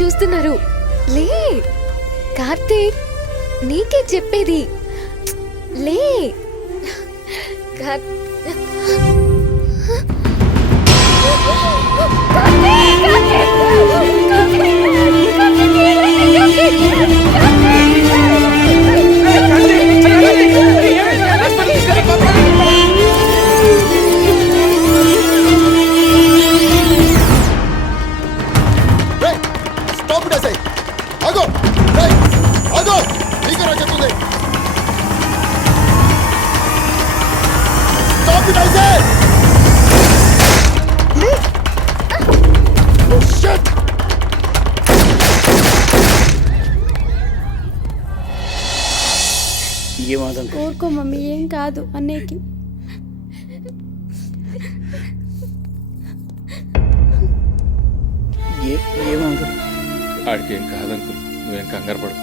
చూస్తున్నారు? లే కార్తీక్, నీకే చెప్పేది. లే ఊరుకో మమ్మీ, ఏం కాదు అన్నయ్యకి. ఆడికి ఏం కాదు అంకుల్, నువ్వేం కంగారు పడు.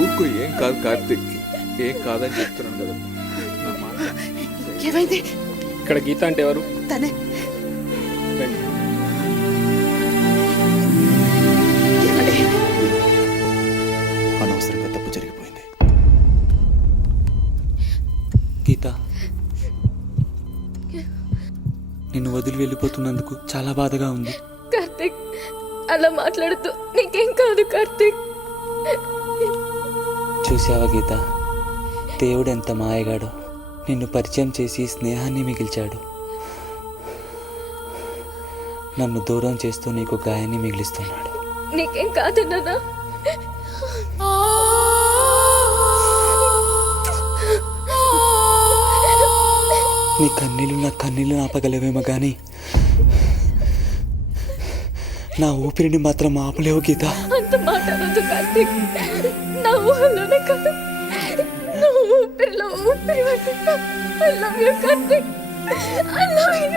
ఊరుకో, ఏం కాదు కార్తీక్, ఏం కాదని చెప్తున్నాను కదా. ఏమైంది? ఇక్కడ గీత అంటే ఎవరు? తనే. అనవసరంగా తప్పు జరిగిపోయింది. గీత, నిన్ను వదిలి వెళ్ళిపోతున్నందుకు చాలా బాధగా ఉంది. కార్తీక్, అలా మాట్లాడుతూ నీకేం కాదు కార్తీక్. చూసావా గీత, దేవుడు ఎంత మాయగాడో. నిన్ను పరిచయం చేసి స్నేహాన్ని మిగిల్చాడు. నన్ను దూరం చేస్తూ నీకు గాయాన్ని మిగిలిస్తున్నాడు. నీకేం కాదు నాన్న. నీ కన్నీళ్ళు నా కన్నీళ్ళు ఆపగలవేమో కానీ నా ఊపిరిని మాత్రం ఆపలేవు గీత. అంత మాట్లాడదు కార్తీక్. నా ఊహలోనే కాదు, నా ఊపిరిలో ఊపిరి పడుతున్నా. I love you Karthik, I love you.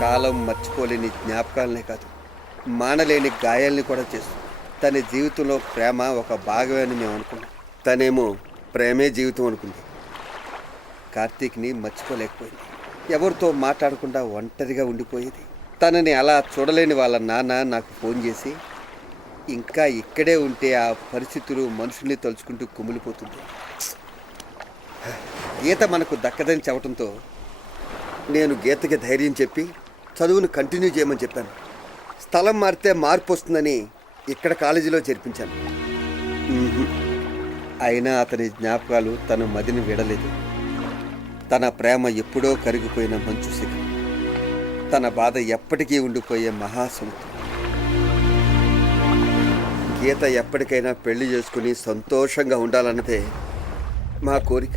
కాలం మర్చిపోలేని జ్ఞాపకాలనే కాదు, మానలేని గాయాల్ని కూడా చేస్తుంది. తన జీవితంలో ప్రేమ ఒక భాగమే అని మేము అనుకున్నాం. తనేమో ప్రేమే జీవితం అనుకుంది. కార్తీక్ని మర్చిపోలేకపోయింది. ఎవరితో మాట్లాడకుండా ఒంటరిగా ఉండిపోయేది. తనని అలా చూడలేని వాళ్ళ నాన్న నాకు ఫోన్ చేసి, ఇంకా ఇక్కడే ఉంటే ఆ పరిస్థితులు మనుషుల్ని తలుచుకుంటూ కుమిలిపోతుంది. గీత మనకు దక్కదని చెప్పడంతో నేను గీతకి ధైర్యం చెప్పి చదువును కంటిన్యూ చేయమని చెప్పాను. స్థలం మారితే మార్పు వస్తుందని ఇక్కడ కాలేజీలో చేర్పించాను. అయినా అతని జ్ఞాపకాలు తన మదిని విడలేదు. తన ప్రేమ ఎప్పుడో కరిగిపోయిన మంచు శిఖరం, తన బాధ ఎప్పటికీ ఉండిపోయే మహాసముద్రం. గీత ఎప్పటికైనా పెళ్లి చేసుకుని సంతోషంగా ఉండాలన్నదే మా కోరిక.